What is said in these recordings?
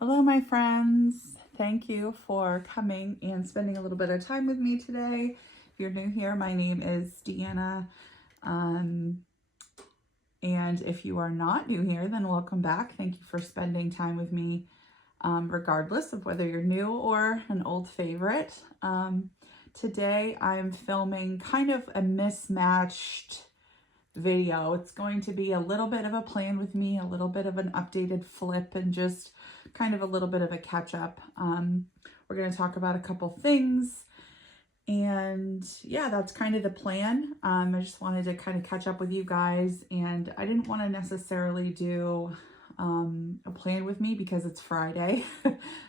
Hello, my friends. Thank you for coming and spending a little bit of time with me today. If you're new here, my name is Deanna. And if you are not new here, then welcome back. Thank you for spending time with me, regardless of whether you're new or an old favorite. Today, I'm filming kind of a mismatched video. It's going to be a little bit of a plan with me, a little bit of an updated flip, and just kind of a little bit of a catch up. We're going to talk about a couple things, and yeah, that's kind of the plan. I just wanted to kind of catch up with you guys, and I didn't want to necessarily do a plan with me because it's Friday.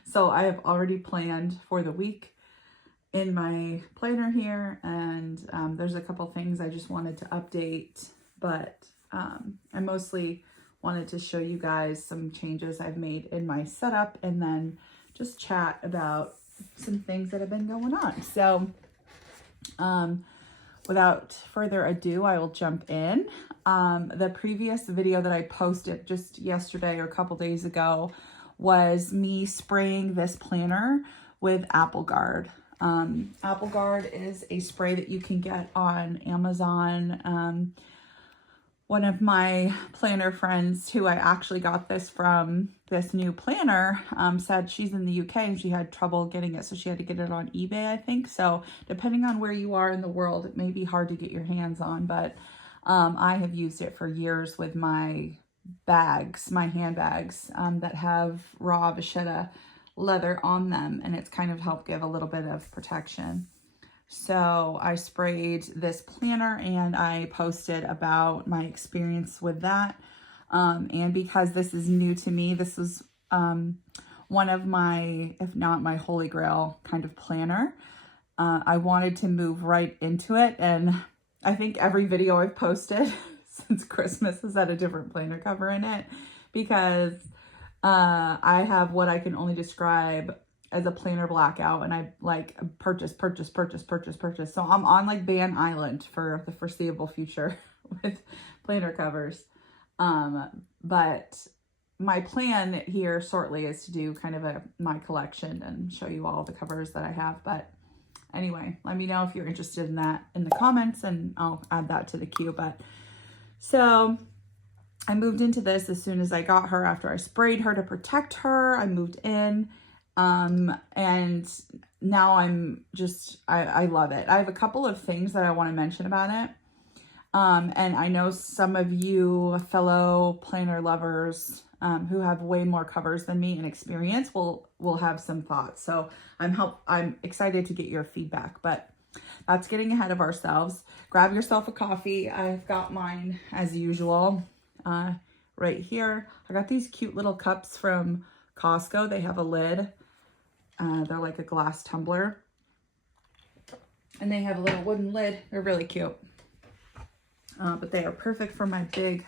So I have already planned for the week in my planner here, and there's a couple things I just wanted to update, but I mostly wanted to show you guys some changes I've made in my setup and then just chat about some things that have been going on. So without further ado, I will jump in. The previous video that I posted just yesterday or a couple days ago was me spraying this planner with Apple Guard. Apple Guard is a spray that you can get on Amazon. One of my planner friends who I actually got this from, this new planner, said she's in the UK and she had trouble getting it, so she had to get it on eBay, I think. So depending on where you are in the world, it may be hard to get your hands on, but I have used it for years with my bags, my handbags that have raw vachetta leather on them, and it's kind of helped give a little bit of protection. So I sprayed this planner and I posted about my experience with that. And because this is new to me, this was one of my, if not my holy grail kind of planner. I wanted to move right into it, and I think every video I've posted since Christmas has had a different planner cover in it, because I have what I can only describe as a planner blackout, and I like purchase. So I'm on like Ban Island for the foreseeable future with planner covers. But my plan here shortly is to do kind of my collection and show you all the covers that I have. But anyway, let me know if you're interested in that in the comments, and I'll add that to the queue. But so I moved into this as soon as I got her. After I sprayed her to protect her, I moved in. And now I'm just, I love it. I have a couple of things that I want to mention about it. And I know some of you fellow planner lovers, who have way more covers than me and experience will have some thoughts. So I'm excited to get your feedback, but that's getting ahead of ourselves. Grab yourself a coffee. I've got mine as usual, right here. I got these cute little cups from Costco. They have a lid. They're like a glass tumbler, and they have a little wooden lid. They're really cute, but they are perfect for my big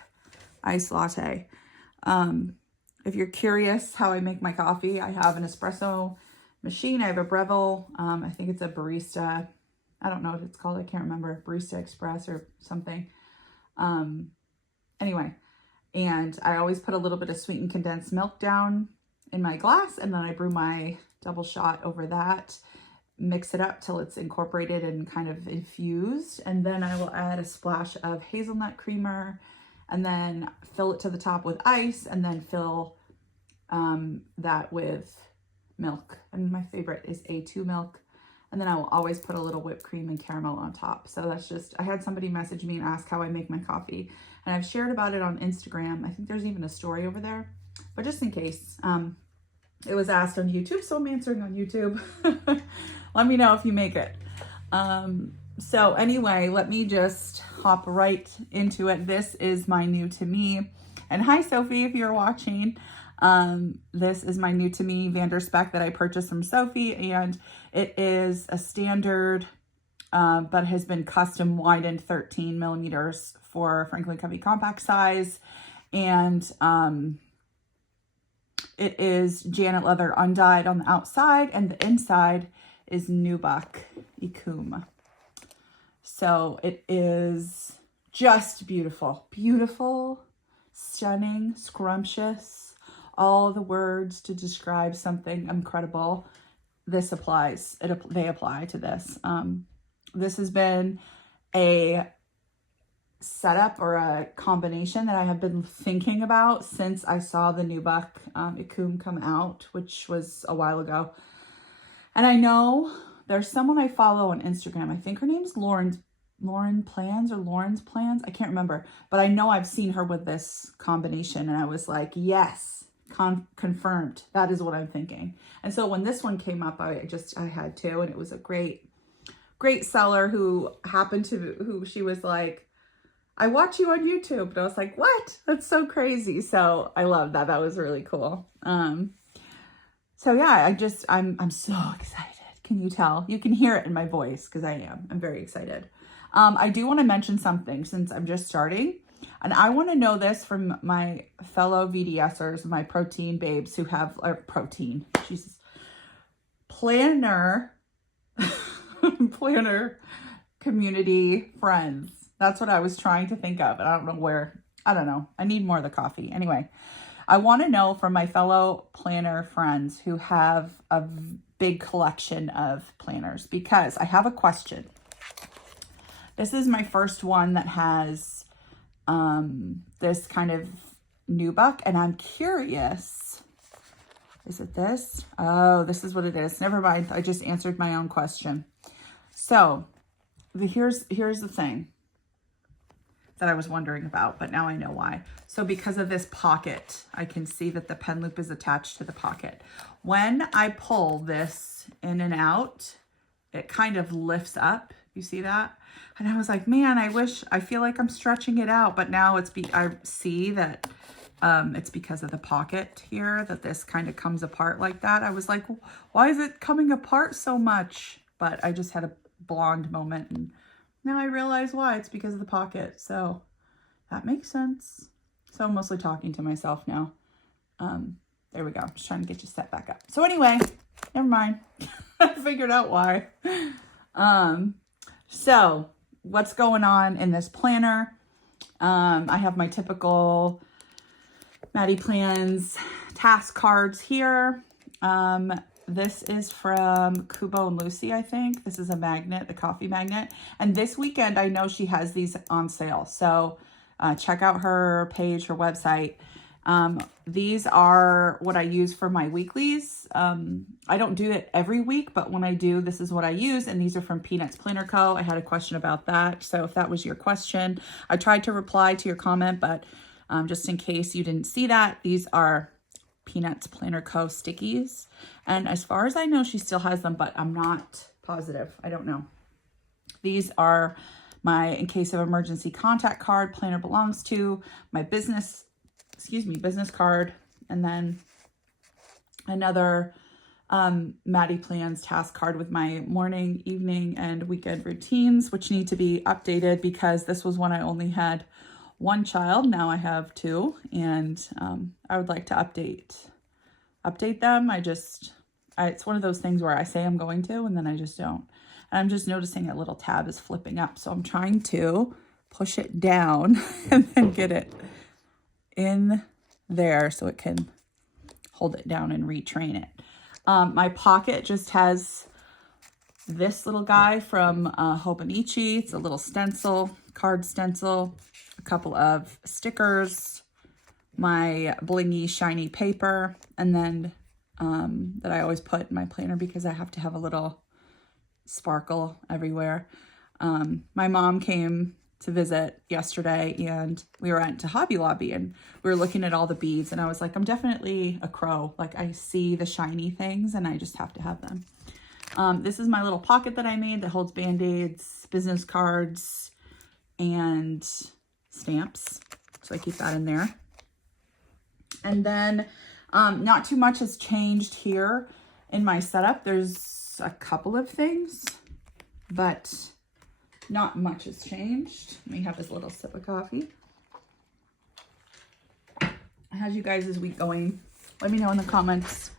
iced latte. If you're curious how I make my coffee, I have an espresso machine. I have a Breville. I think it's a barista. I don't know what it's called. I can't remember. Barista Express or something. Anyway, and I always put a little bit of sweetened condensed milk down in my glass, and then I brew my double shot over that, mix it up till it's incorporated and kind of infused, and then I will add a splash of hazelnut creamer, and then fill it to the top with ice, and then fill that with milk. And my favorite is A2 milk, and then I will always put a little whipped cream and caramel on top. So that's just, I had somebody message me and ask how I make my coffee, and I've shared about it on Instagram. I think there's even a story over there, but just in case, it was asked on YouTube, so I'm answering on YouTube. Let me know if you make it. So anyway, let me just hop right into it. This is my new to me. And hi, Sophie, if you're watching. This is my new to me Spek that I purchased from Sophie, and it is a standard, but has been custom widened 13 millimeters for Franklin Covey compact size. And it is Janet leather undyed on the outside, and the inside is Nubuck Ecume. So it is just beautiful, beautiful, stunning, scrumptious, all the words to describe something incredible, this applies. They apply to this. This has been a setup or a combination that I have been thinking about since I saw the Nubuck Ecume come out, which was a while ago. And I know there's someone I follow on Instagram. I think her name's Lauren Plans or Lauren's Plans. I can't remember, but I know I've seen her with this combination, and I was like, yes, confirmed. That is what I'm thinking. And so when this one came up, I had to, and it was a great seller who she was like, I watch you on YouTube. And I was like, what? That's so crazy. So I love that. That was really cool. So yeah, I'm so excited. Can you tell? You can hear it in my voice because I am. I'm very excited. I do want to mention something since I'm just starting. And I want to know this from my fellow VDSers, my protein babes who have planner community friends. That's what I was trying to think of. And I don't know where. I don't know. I need more of the coffee. Anyway, I want to know from my fellow planner friends who have a big collection of planners, because I have a question. This is my first one that has this kind of Nubuck, and I'm curious. Is it this? Oh, this is what it is. Never mind. I just answered my own question. So here's the thing that I was wondering about, but now I know why. So because of this pocket, I can see that the pen loop is attached to the pocket. When I pull this in and out, it kind of lifts up. You see that? And I was like, man, I feel like I'm stretching it out, but now I see that it's because of the pocket here that this kind of comes apart like that. I was like, why is it coming apart so much? But I just had a blonde moment, and now I realize why. It's because of the pocket. So that makes sense. So I'm mostly talking to myself now. There we go. I'm just trying to get you set back up. So anyway, never mind. I figured out why. So what's going on in this planner? I have my typical Maddie Plans task cards here. This is from Kubo and Lucy, I think. This is a magnet, the coffee magnet. And this weekend, I know she has these on sale. So check out her page, her website. These are what I use for my weeklies. I don't do it every week, but when I do, this is what I use. And these are from Peanuts Planner Co. I had a question about that. So if that was your question, I tried to reply to your comment, but just in case you didn't see that, these are Peanuts Planner Co. stickies. And as far as I know, she still has them, but I'm not positive. I don't know. These are my in case of emergency contact card, planner belongs to, my business card, and then another Maddie Plans task card with my morning, evening, and weekend routines, which need to be updated because this was when I only had one child. Now I have two, and I would like to update them. It's one of those things where I say I'm going to, and then I just don't. And I'm just noticing a little tab is flipping up. So I'm trying to push it down and then get it in there so it can hold it down and retrain it. My pocket just has this little guy from Hobonichi. It's a little stencil, card stencil, a couple of stickers, my blingy shiny paper, and then that I always put in my planner because I have to have a little sparkle everywhere. My mom came to visit yesterday, and we went to Hobby Lobby, and we were looking at all the beads, and I was like, I'm definitely a crow. Like, I see the shiny things and I just have to have them. This is my little pocket that I made that holds Band-Aids, business cards, and stamps. So I keep that in there. And then not too much has changed here in my setup. There's a couple of things, but not much has changed. Let me have this little sip of coffee. How's you guys' week going? Let me know in the comments.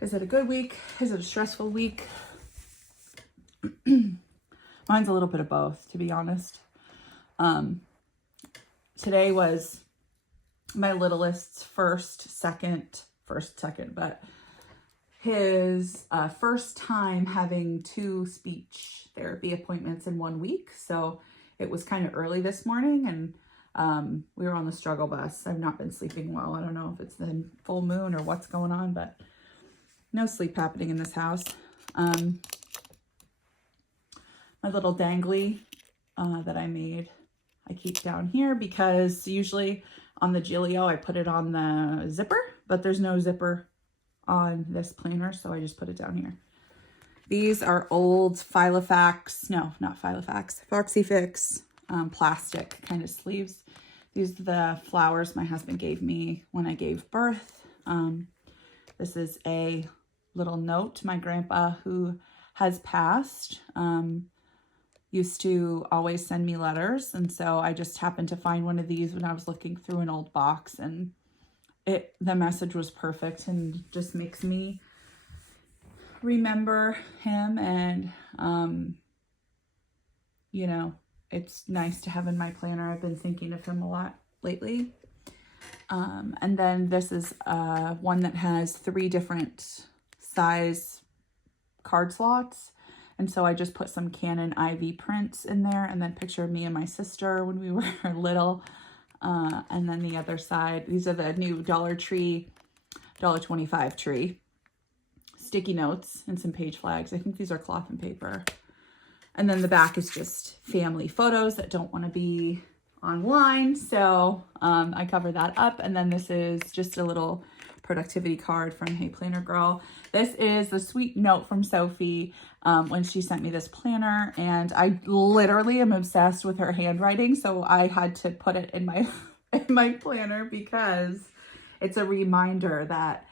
Is it a good week? Is it a stressful week? Mine's a little bit of both, to be honest. Today was my littlest's first, second, but his first time having 2 speech therapy appointments in 1 week. So it was kind of early this morning, and we were on the struggle bus. I've not been sleeping well. I don't know if it's the full moon or what's going on, but no sleep happening in this house. My little dangly that I made, I keep down here because usually on the Gilio, I put it on the zipper, but there's no zipper on this planner, so I just put it down here. These are old Foxy-Fix plastic kind of sleeves. These are the flowers my husband gave me when I gave birth. This is a little note. My grandpa, who has passed, used to always send me letters, and so I just happened to find one of these when I was looking through an old box, and the message was perfect and just makes me remember him. And you know, it's nice to have in my planner. I've been thinking of him a lot lately. And then this is one that has 3 different size card slots, and so I just put some Canon IV prints in there, and then picture of me and my sister when we were little. And then the other side, these are the new Dollar Tree, $1.25 tree sticky notes and some page flags. I think these are cloth and paper. And then the back is just family photos that don't want to be online. So I cover that up. And then this is just a little productivity card from Hey Planner Girl. This is the sweet note from Sophie when she sent me this planner, and I literally am obsessed with her handwriting, so I had to put it in my planner because it's a reminder that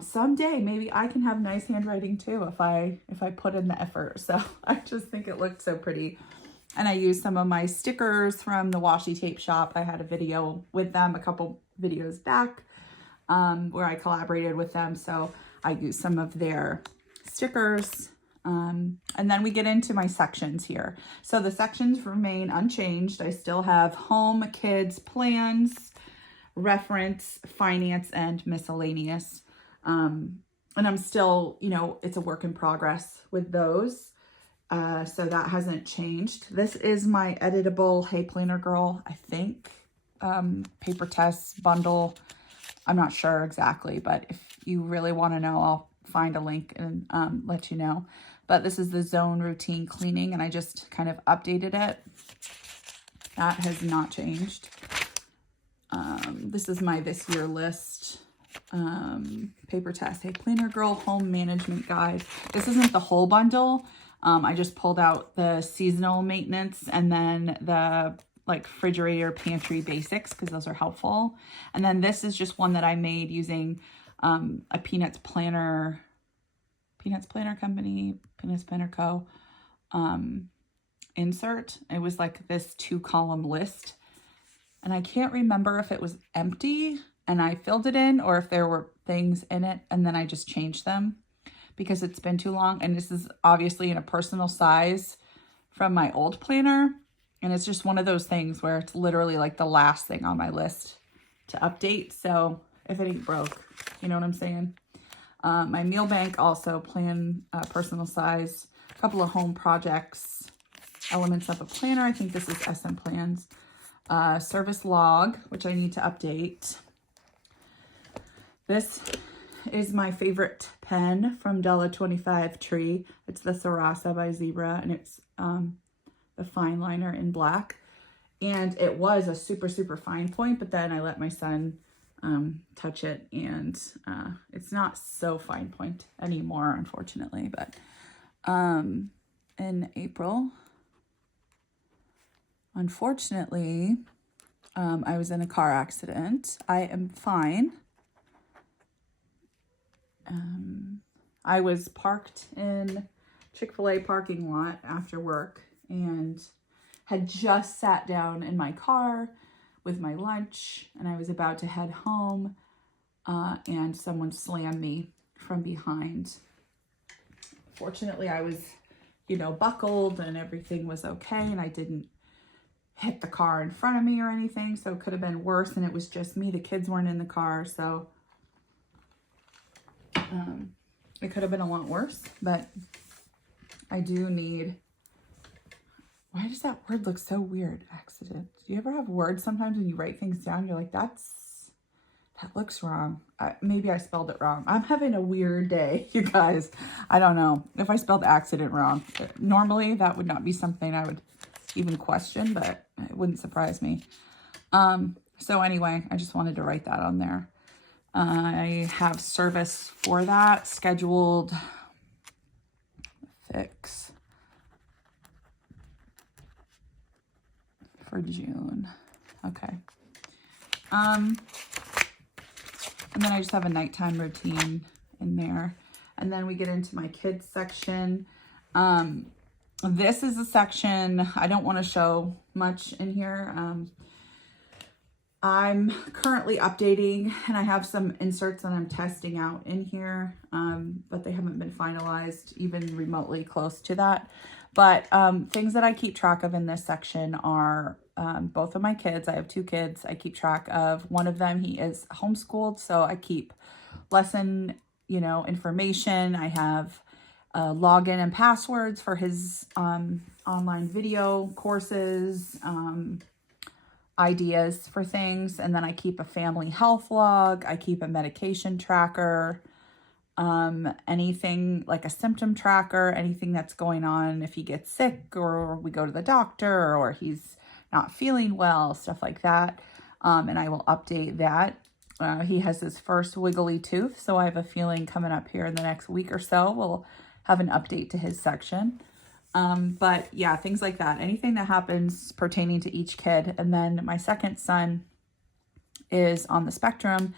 someday maybe I can have nice handwriting too if I put in the effort. So I just think it looked so pretty. And I used some of my stickers from the washi tape shop. I had a video with them a couple videos back where I collaborated with them. So I used some of their stickers. And then we get into my sections here. So the sections remain unchanged. I still have home, kids, plans, reference, finance, and miscellaneous. And I'm still, you know, it's a work in progress with those. So that hasn't changed. This is my editable Hey Planner Girl, I think, paper test bundle. I'm not sure exactly, but if you really want to know, I'll find a link and let you know. But this is the zone routine cleaning, and I just kind of updated it. That has not changed. This is my this year list. Paper test, Hey Planner Girl, home management guide. This isn't the whole bundle. I just pulled out the seasonal maintenance and then the like refrigerator, pantry basics, because those are helpful. And then this is just one that I made using a Peanuts Planner Company, Peanuts Planner Co. Insert. It was like this 2-column list. And I can't remember if it was empty and I filled it in or if there were things in it and then I just changed them because it's been too long. And this is obviously in a personal size from my old planner. And it's just one of those things where it's literally like the last thing on my list to update. So if it ain't broke, you know what I'm saying? My meal bank also plan personal size, a couple of home projects, elements of a planner. I think this is SM Plans. Service log, which I need to update. This is my favorite pen from $1.25 tree. It's the Sarasa by Zebra, and it's the fine liner in black. And it was a super, super fine point, but then I let my son touch it, and it's not so fine point anymore, unfortunately. But in April, unfortunately, I was in a car accident. I am fine. I was parked in Chick-fil-A parking lot after work and had just sat down in my car with my lunch, and I was about to head home, and someone slammed me from behind. Fortunately, I was, buckled and everything was okay, and I didn't hit the car in front of me or anything, so it could have been worse, and it was just me. The kids weren't in the car, so it could have been a lot worse. But I do need, why does that word look so weird? Accident. Do you ever have words sometimes when you write things down, you're like, that looks wrong. Maybe I spelled it wrong. I'm having a weird day, you guys. I don't know if I spelled accident wrong. Normally that would not be something I would even question, but it wouldn't surprise me. So anyway, I just wanted to write that on there. I have service for that scheduled. Fix for June. Okay. And then I just have a nighttime routine in there. And then we get into my kids section. This is a section I don't want to show much in here. I'm currently updating, and I have some inserts that I'm testing out in here, but they haven't been finalized even remotely close to that. But things that I keep track of in this section are both of my kids. I have 2 kids. I keep track of one of them. He is homeschooled, so I keep lesson, information. I have login and passwords for his online video courses, ideas for things. And then I keep a family health log. I keep a medication tracker, anything like a symptom tracker, anything that's going on if he gets sick or we go to the doctor or he's not feeling well, stuff like that. And I will update that. He has his first wiggly tooth, so I have a feeling coming up here in the next week or so, we'll have an update to his section. But yeah, things like that, anything that happens pertaining to each kid. And then my second son is on the spectrum.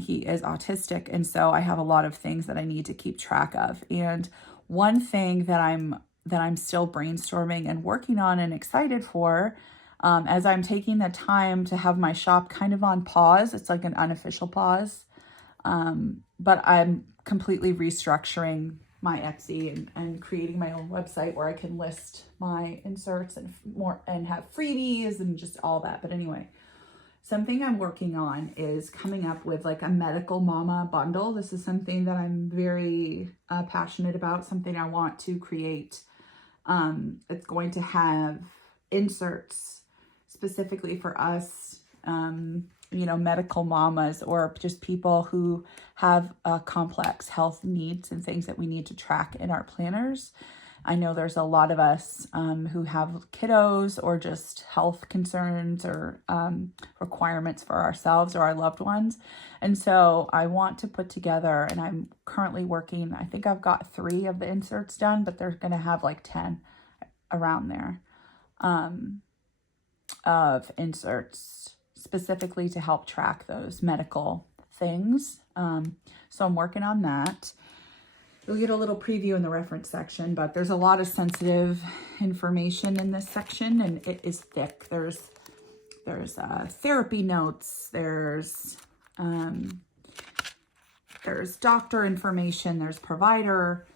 He is autistic. And so I have a lot of things that I need to keep track of. And one thing that I'm still brainstorming and working on and excited for, as I'm taking the time to have my shop kind of on pause, it's like an unofficial pause. But I'm completely restructuring my Etsy and creating my own website where I can list my inserts and more and have freebies and just all that. But anyway, something I'm working on is coming up with like a medical mama bundle. This is something that I'm very passionate about, something I want to create. It's going to have inserts specifically for us, medical mamas or just people who have complex health needs and things that we need to track in our planners. I know there's a lot of us who have kiddos or just health concerns or requirements for ourselves or our loved ones. And so I want to put together, and I'm currently working, I think I've got 3 of the inserts done, but they're going to have like 10 around there of inserts specifically to help track those medical things. So I'm working on that. You'll get a little preview in the reference section, but there's a lot of sensitive information in this section, and it is thick. There's therapy notes, there's doctor information, there's provider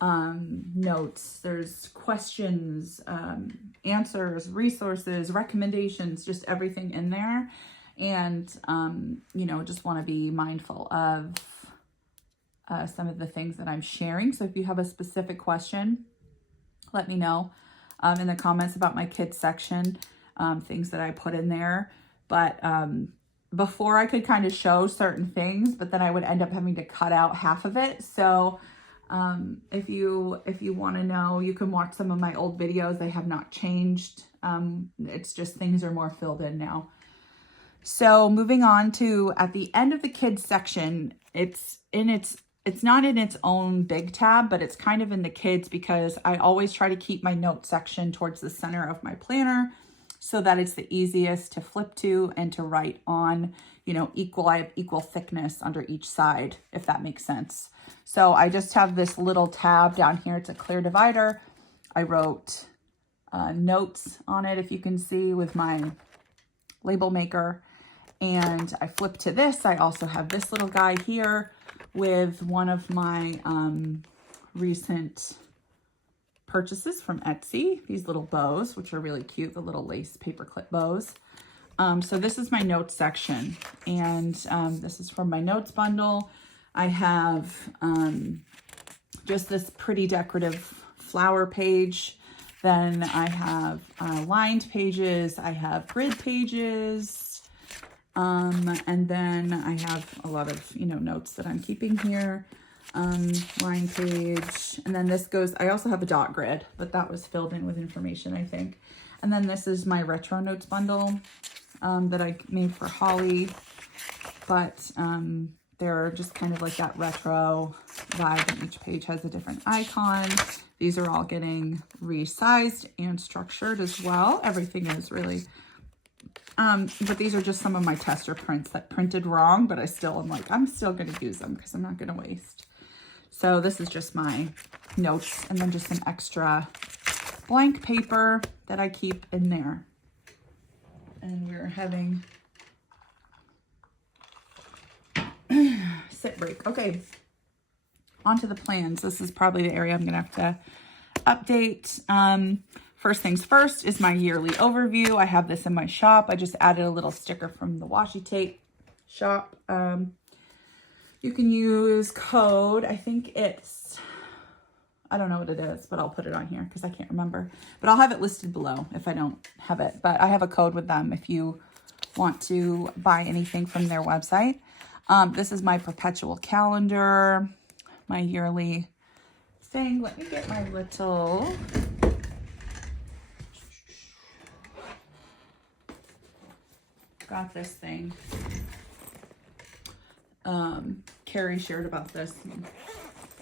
notes, there's questions, answers, resources, recommendations, just everything in there. And, just want to be mindful of some of the things that I'm sharing. So if you have a specific question, let me know in the comments about my kids section, things that I put in there. But before I could kind of show certain things, but then I would end up having to cut out half of it. So if you want to know, you can watch some of my old videos. They have not changed. It's just things are more filled in now. So moving on to at the end of the kids section, it's not in its own big tab, but it's kind of in the kids because I always try to keep my note section towards the center of my planner so that it's the easiest to flip to and to write on, I have equal thickness under each side, if that makes sense. So I just have this little tab down here. It's a clear divider. I wrote notes on it, if you can see, with my label maker. And I flip to this. I also have this little guy here with one of my recent purchases from Etsy, these little bows, which are really cute, the little lace paperclip bows. So this is my notes section, and this is from my notes bundle. I have just this pretty decorative flower page. Then I have lined pages. I have grid pages. And then I have a lot of, notes that I'm keeping here. Line page. And then this goes, I also have a dot grid, but that was filled in with information, I think. And then this is my retro notes bundle that I made for Holly. But they're just kind of like that retro vibe, and each page has a different icon. These are all getting resized and structured as well. Everything is really, but these are just some of my tester prints that printed wrong, but I still am like, I'm still going to use them because I'm not going to waste. So this is just my notes, and then just some extra blank paper that I keep in there. And we're having sit break. Okay, on to the plans. This is probably the area I'm gonna have to update. First things first is my yearly overview. I have this in my shop. I just added a little sticker from the washi tape shop. You can use code, I think it's, I don't know what it is, but I'll put it on here because I can't remember, but I'll have it listed below if I don't have it. But I have a code with them if you want to buy anything from their website. This is my perpetual calendar, my yearly thing. Let me get my little, got this thing. Carrie shared about this.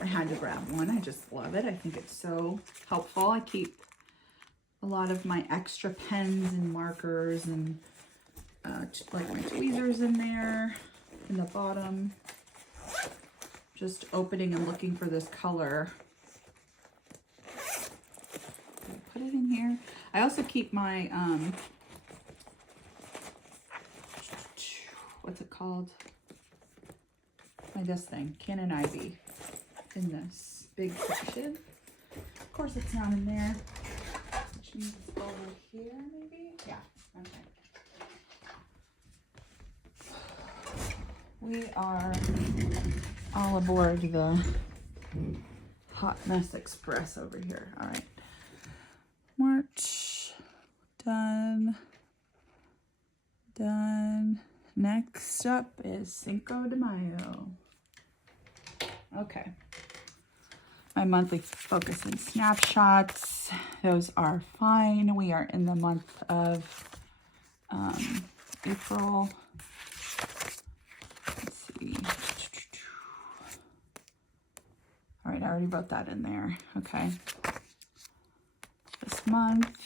I had to grab one. I just love it. I think it's so helpful. I keep a lot of my extra pens and markers and like my tweezers in there. In the bottom, just opening and looking for this color. Put it in here. I also keep my what's it called? This thing, Canon Ivy, in this big section. Of course, it's not in there, which means it's over here, maybe. Yeah. Okay. We are all aboard the Hot Mess Express over here. All right. March. Done. Done. Next up is Cinco de Mayo. Okay. My monthly focus and snapshots. Those are fine. We are in the month of April. All right, I already wrote that in there. Okay. This month,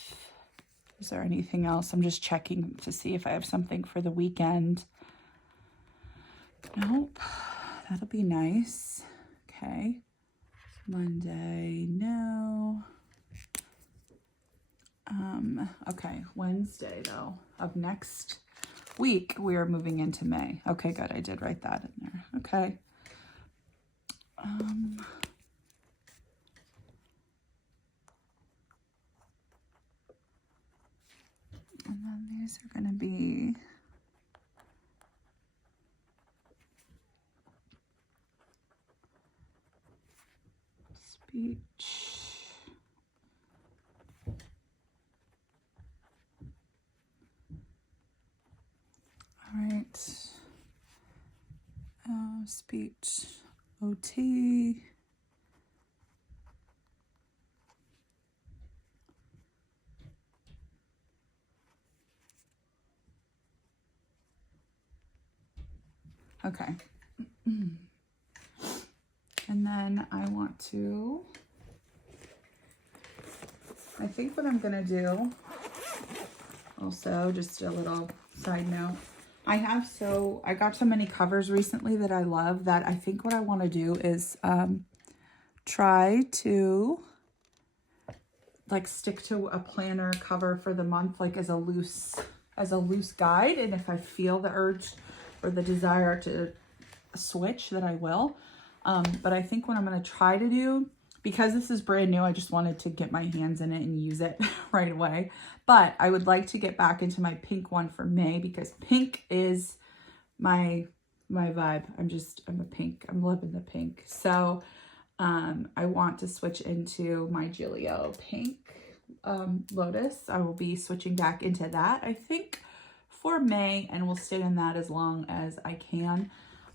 is there anything else? I'm just checking to see if I have something for the weekend. Nope, that'll be nice. Okay. Monday, no. Okay, Wednesday though, of next week, we are moving into May. Okay, good. I did write that in there. Okay. And then these are going to be speech. All right. Speech, OT. Okay. And then I want to, I think what I'm going to do, also just a little side note, I got so many covers recently that I love that I think what I want to do is try to like stick to a planner cover for the month, like as a loose guide. And if I feel the urge or the desire to switch, that I will. But I think what I'm going to try to do because this is brand new, I just wanted to get my hands in it and use it right away. But I would like to get back into my pink one for May, because pink is my vibe. I'm a pink. I'm living the pink. So I want to switch into my Giglio pink Lotus. I will be switching back into that, I think, for May, and we'll stay in that as long as I can,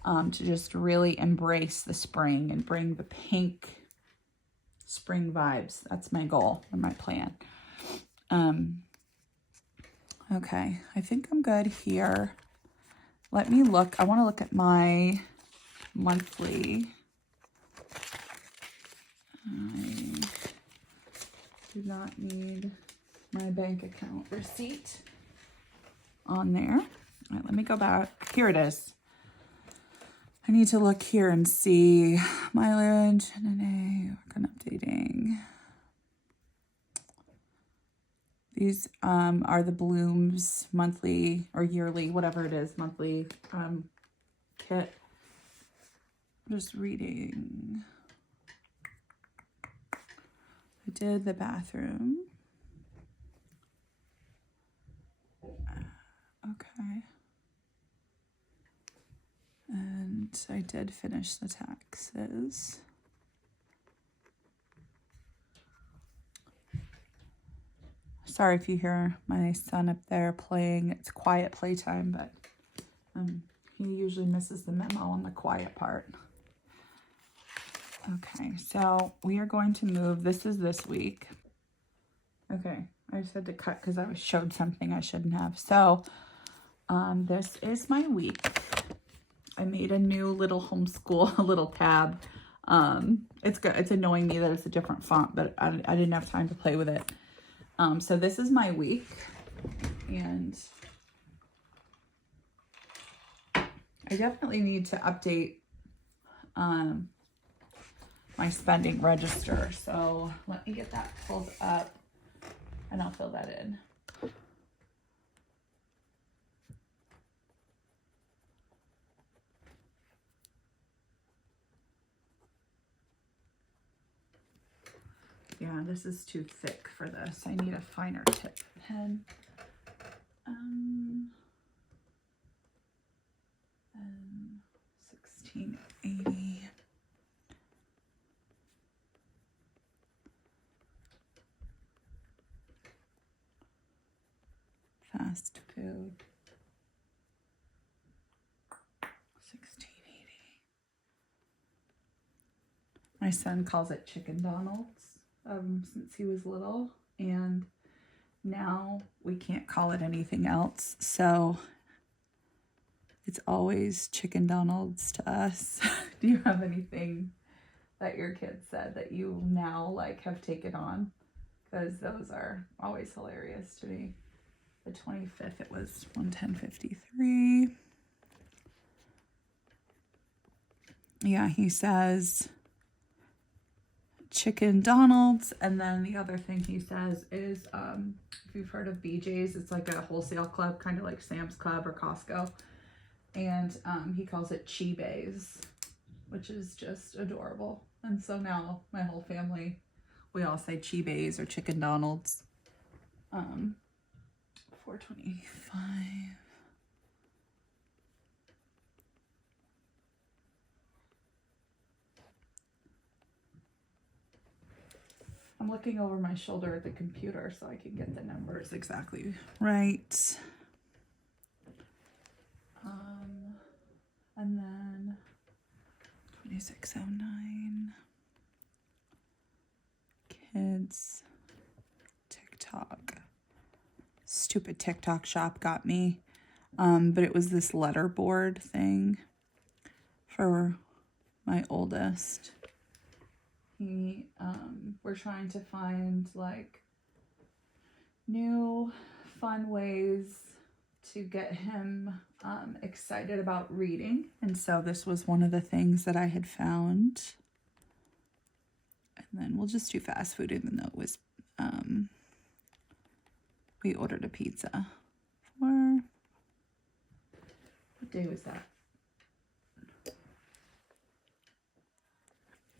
to just really embrace the spring and bring the pink spring vibes. That's my goal and my plan. Okay, I think I'm good here. Let me look. I want to look at my monthly. I do not need my bank account receipt on there. All right, let me go back. Here it is. I need to look here and see mileage, NNA, work on updating. These are the Blooms monthly or yearly, whatever it is, monthly kit. I'm just reading. I did the bathroom. Okay. And I did finish the taxes. Sorry if you hear my son up there playing. It's quiet playtime, but he usually misses the memo on the quiet part. Okay, so we are going to move. This is this week. Okay, I just had to cut because I showed something I shouldn't have. So this is my week. I made a new little homeschool, a little tab. It's good. It's annoying me that it's a different font, but I didn't have time to play with it. So this is my week, and I definitely need to update my spending register. So let me get that pulled up and I'll fill that in. Yeah, this is too thick for this. I need a finer tip pen. And 1680. Fast food. 1680. My son calls it Chicken Donald's. Since he was little, and now we can't call it anything else, so it's always Chicken Donald's to us. Do you have anything that your kids said that you now like have taken on? Because those are always hilarious to me. The 25th, it was 110.53. Yeah, he says Chicken Donald's, and then the other thing he says is if you've heard of BJ's, it's like a wholesale club, kind of like Sam's Club or Costco, and he calls it Chi-Bays, which is just adorable. And so now my whole family, we all say Chi-Bays or Chicken Donald's. 425. I'm looking over my shoulder at the computer so I can get the numbers exactly right. And then 2609. Kids. TikTok. Stupid TikTok shop got me. But it was this letterboard thing for my oldest. We're trying to find like new fun ways to get him excited about reading, and so this was one of the things that I had found. And then we'll just do fast food, even though it was we ordered a pizza for, what day was that?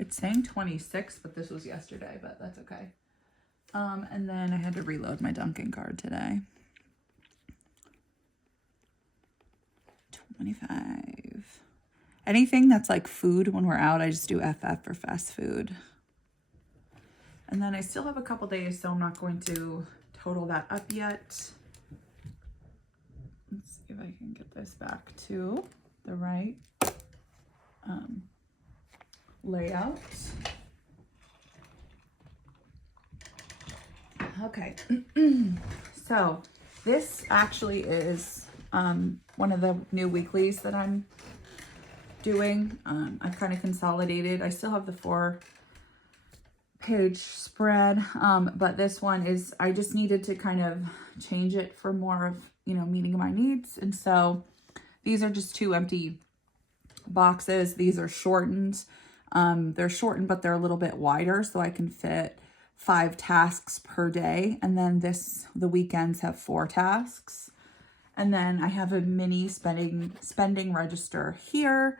It's saying 26, but this was yesterday, but that's okay. And then I had to reload my Dunkin' card today. 25. Anything that's like food when we're out, I just do FF for fast food. And then I still have a couple days, so I'm not going to total that up yet. Let's see if I can get this back to the right layout. Okay, so this actually is one of the new weeklies that I'm doing. I've kind of consolidated. I still have the 4-page spread, but this one is, I just needed to kind of change it for more of, you know, meeting my needs. And so these are just 2 empty boxes. These are shortened. They're shortened, but they're a little bit wider, so I can fit 5 tasks per day. And then the weekends have 4 tasks. And then I have a mini spending register here.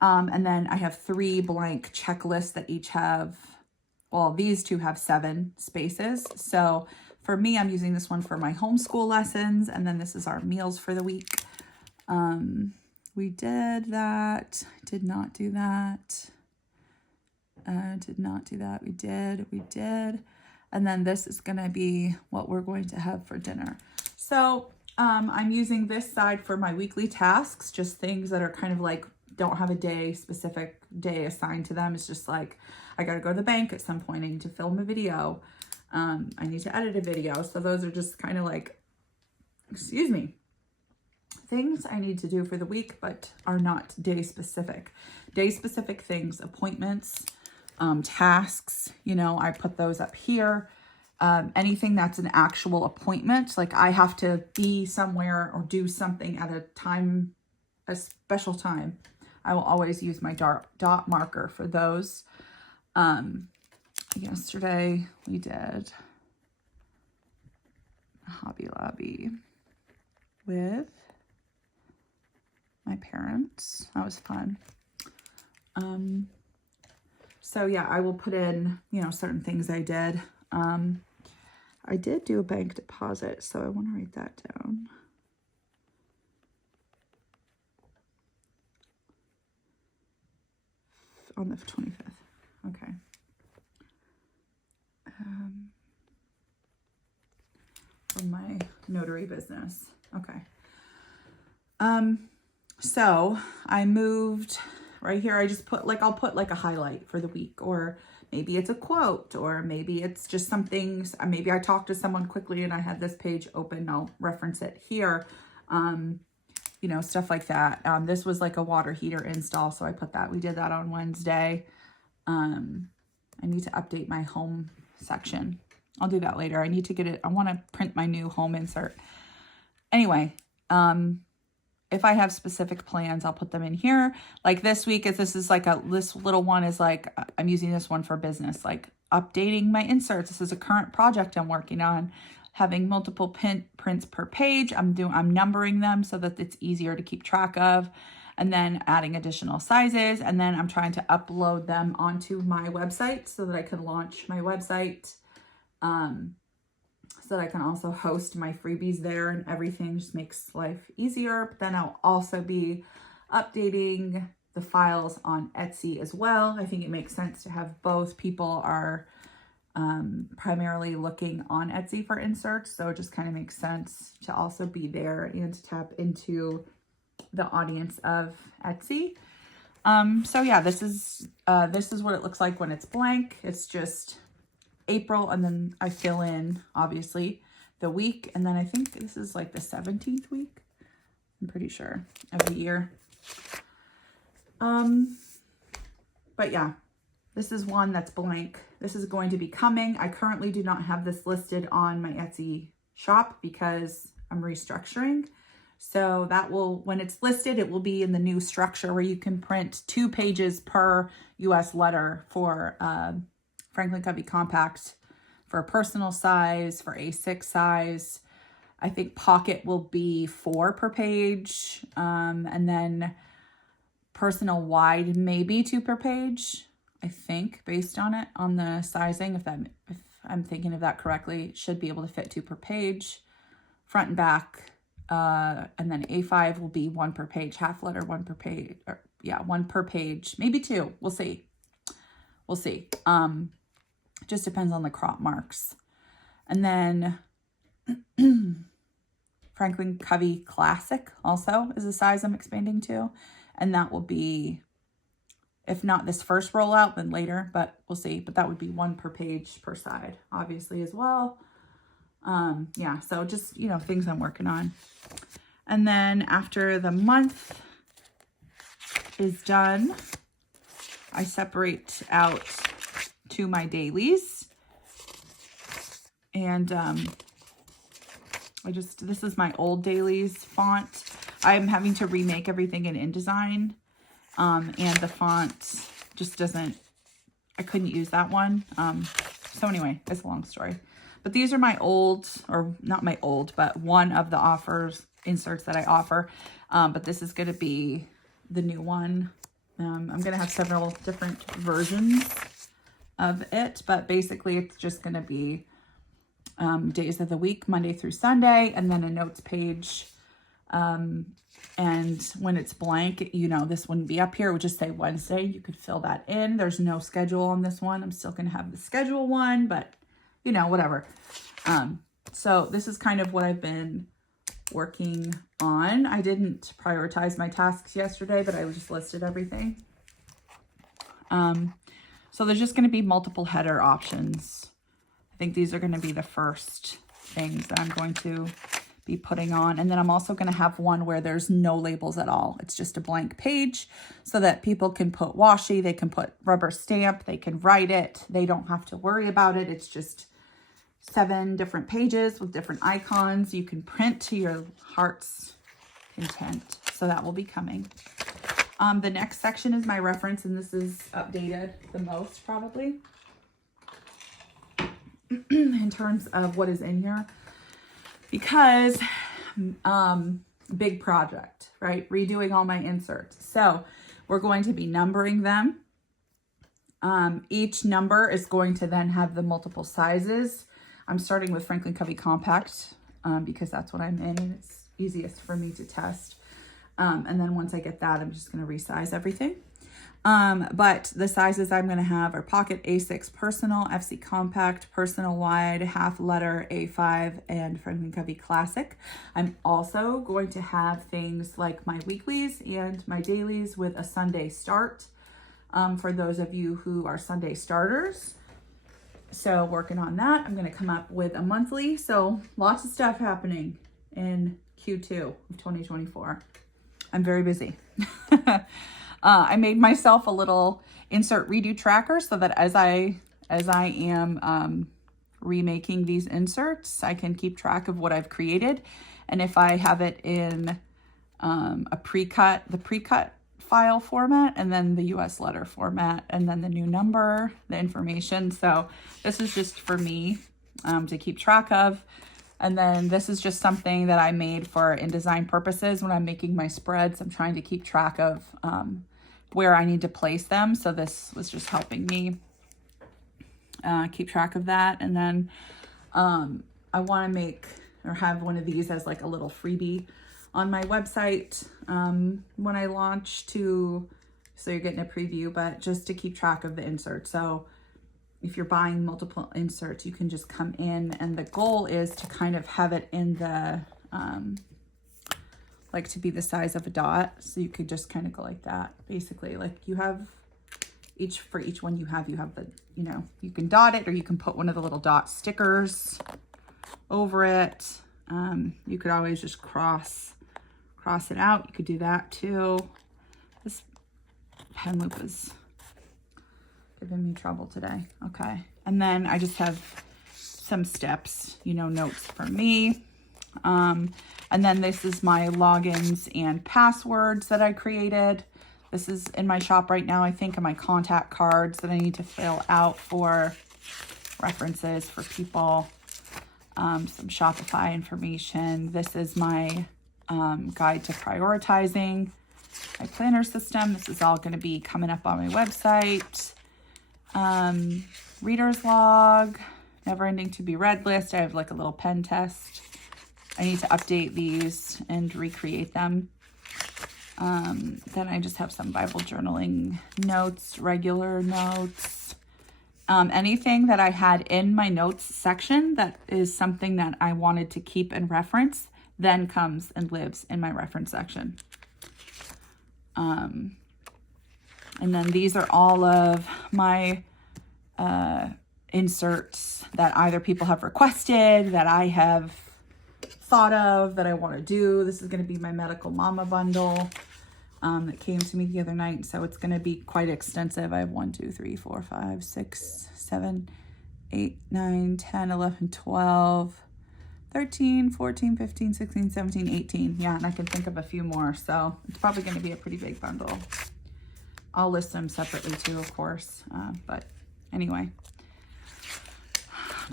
And then I have 3 blank checklists that each have, well, these 2 have 7 spaces. So for me, I'm using this one for my homeschool lessons. And then this is our meals for the week. We did that. Did not do that. Did not do that. We did. And then this is going to be what we're going to have for dinner. So I'm using this side for my weekly tasks, just things that are kind of like, don't have a specific day assigned to them. It's just like, I got to go to the bank at some point. I need to film a video. I need to edit a video. So those are just kind of like, excuse me, things I need to do for the week, but are not day specific. Day specific things, appointments, tasks, you know, I put those up here. Anything that's an actual appointment, like I have to be somewhere or do something at a special time, I will always use my dot marker for those. Yesterday we did Hobby Lobby with my parents. That was fun. So yeah, I will put in, you know, certain things I did. I did do a bank deposit, so I want to write that down. On the 25th. Okay. From my notary business. Okay. So I moved right here. I just put like, I'll put like a highlight for the week, or maybe it's a quote, or maybe it's just something. Maybe I talked to someone quickly and I had this page open. I'll reference it here. You know, stuff like that. This was like a water heater install, so I put that. We did that on Wednesday. I need to update my home section. I'll do that later. I need to get it. I want to print my new home insert. Anyway, if I have specific plans, I'll put them in here. Like this week, this little one is like, I'm using this one for business, like updating my inserts. This is a current project I'm working on. Having multiple prints per page. I'm numbering them so that it's easier to keep track of, and then adding additional sizes. And then I'm trying to upload them onto my website so that I can launch my website. So that I can also host my freebies there, and everything just makes life easier. But then I'll also be updating the files on Etsy as well. I think it makes sense to have both. People are primarily looking on Etsy for inserts, so it just kind of makes sense to also be there and to tap into the audience of Etsy. So yeah, this is what it looks like when it's blank. It's just April, and then I fill in obviously the week, and then I think this is like the 17th week, I'm pretty sure, of the year. But yeah, this is one that's blank. This is going to be coming. I currently do not have this listed on my Etsy shop because I'm restructuring. So that will, when it's listed, it will be in the new structure where you can print 2 pages per US letter for Franklin Covey Compact for a personal size, for A6 size. I think pocket will be 4 per page. And then personal wide, maybe 2 per page. I think, based on it, on the sizing, if I'm thinking of that correctly, should be able to fit 2 per page, front and back. And then A5 will be 1 per page, half letter, 1 per page, or yeah, 1 per page, maybe 2. We'll see. We'll see. Just depends on the crop marks. And then Franklin Covey Classic also is a size I'm expanding to. And that will be, if not this first rollout, then later, but we'll see. But that would be 1 per page per side, obviously, as well. Yeah, so just, you know, things I'm working on. And then after the month is done, I separate out to my dailies. And this is my old dailies font. I'm having to remake everything in InDesign. And the font just doesn't, I couldn't use that one. So anyway, it's a long story. But these are my old, or not my old, but one of the inserts that I offer. But this is going to be the new one. I'm going to have several different versions of it, but basically it's just going to be days of the week, Monday through Sunday, and then a notes page. And when it's blank, you know, this wouldn't be up here. It would just say Wednesday. You could fill that in. There's no schedule on this one. I'm still going to have the schedule one, but you know, whatever. So this is kind of what I've been working on. I didn't prioritize my tasks yesterday, but I just listed everything. So there's just going to be multiple header options. I think these are going to be the first things that I'm going to be putting on. And then I'm also going to have one where there's no labels at all. It's just a blank page so that people can put washi, they can put rubber stamp, they can write it. They don't have to worry about it. It's just 7 different pages with different icons. You can print to your heart's content. So that will be coming. The next section is my reference, and this is updated the most probably in terms of what is in here, because big project, right? Redoing all my inserts. So we're going to be numbering them. Each number is going to then have the multiple sizes. I'm starting with Franklin Covey Compact because that's what I'm in and it's easiest for me to test. And then once I get that, I'm just going to resize everything. But the sizes I'm going to have are Pocket A6 Personal, FC Compact, Personal Wide, Half Letter, A5, and Franklin Covey Classic. I'm also going to have things like my weeklies and my dailies with a Sunday start for those of you who are Sunday starters. So working on that, I'm going to come up with a monthly. So lots of stuff happening in Q2 of 2024. I'm very busy. I made myself a little insert redo tracker so that as I am remaking these inserts, I can keep track of what I've created. And if I have it in the pre-cut file format, and then the US letter format, and then the new number, the information. So this is just for me to keep track of. And then this is just something that I made for InDesign purposes. When I'm making my spreads, I'm trying to keep track of where I need to place them. So this was just helping me keep track of that. And then I want to make or have one of these as like a little freebie on my website when I launch so you're getting a preview, but just to keep track of the inserts. So if you're buying multiple inserts, you can just come in, and the goal is to kind of have it in the, like to be the size of a dot. So you could just kind of go like that, basically. Like you have for each one you have the, you know, you can dot it, or you can put one of the little dot stickers over it. You could always just cross it out. You could do that too. This pen loop is giving me trouble today. Okay. And then I just have some steps, you know, notes for me. And then this is my logins and passwords that I created. This is in my shop right now, I think, and my contact cards that I need to fill out for references for people. Some Shopify information. This is my guide to prioritizing my planner system. This is all going to be coming up on my website. Reader's log, never ending to be read list. I have like a little pen test. I need to update these and recreate them. Then I just have some Bible journaling notes, regular notes. Anything that I had in my notes section that is something that I wanted to keep and reference then comes and lives in my reference section. And then these are all of my inserts that either people have requested, that I have thought of, that I want to do. This is going to be my medical mama bundle that came to me the other night. So it's going to be quite extensive. I have 1, 2, 3, 4, 5, 6, 7, 8, 9, 10, 11, 12, 13, 14, 15, 16, 17, 18. Yeah, and I can think of a few more. So it's probably going to be a pretty big bundle. I'll list them separately too, of course. But anyway,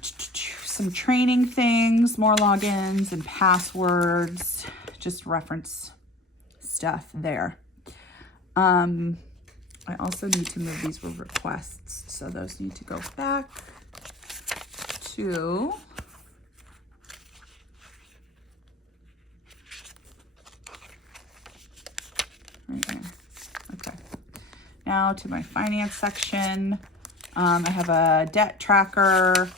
some training things, more logins and passwords, just reference stuff there. I also need to move these were requests, so those need to go back to right here. Okay. Now to my finance section. I have a debt tracker,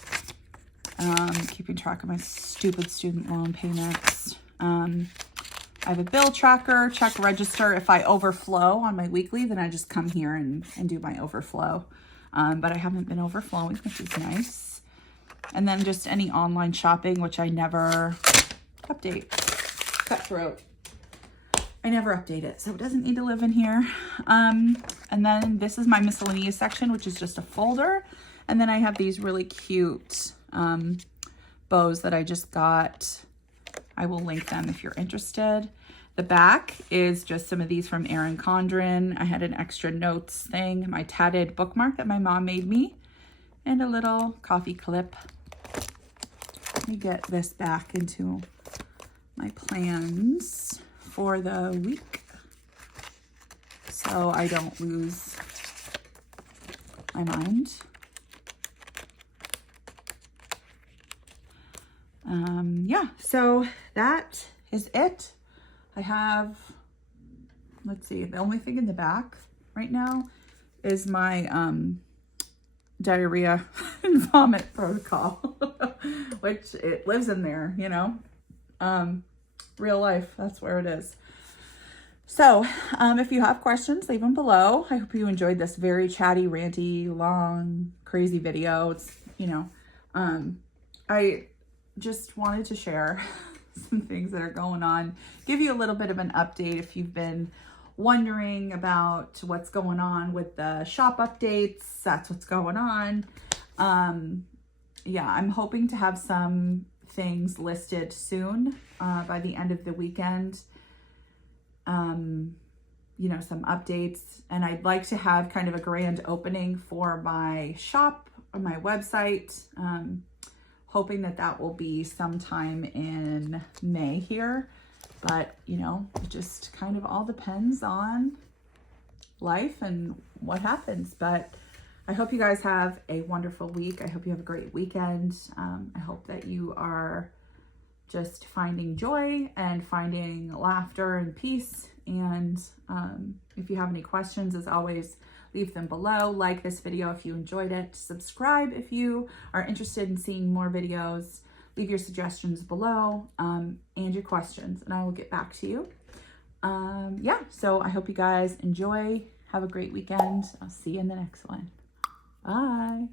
keeping track of my stupid student loan payments. I have a bill tracker, check register. If I overflow on my weekly, then I just come here and do my overflow. But I haven't been overflowing, which is nice. And then just any online shopping, which I never update. Cutthroat. I never update it, so it doesn't need to live in here. And then this is my miscellaneous section, which is just a folder. And then I have these really cute bows that I just got. I will link them if you're interested. The back is just some of these from Erin Condren. I had an extra notes thing, my tatted bookmark that my mom made me, and a little coffee clip. Let me get this back into my plans for the week so I don't lose my mind. Yeah, so that is it. I have, let's see, the only thing in the back right now is my diarrhea and vomit protocol, which it lives in there, you know. Real life, that's where it is. So if you have questions, leave them below. I hope you enjoyed this very chatty, ranty, long, crazy video. It's, you know, I just wanted to share some things that are going on, give you a little bit of an update if you've been wondering about what's going on with the shop updates. That's what's going on. Yeah, I'm hoping to have some things listed soon by the end of the weekend. You know, some updates, and I'd like to have kind of a grand opening for my shop on my website. Hoping that that will be sometime in May here, but you know, it just kind of all depends on life and what happens. But I hope you guys have a wonderful week. I hope you have a great weekend. I hope that you are just finding joy and finding laughter and peace. And if you have any questions, as always, leave them below. Like this video if you enjoyed it. Subscribe if you are interested in seeing more videos. Leave your suggestions below and your questions, and I will get back to you. Yeah, so I hope you guys enjoy. Have a great weekend. I'll see you in the next one. Bye.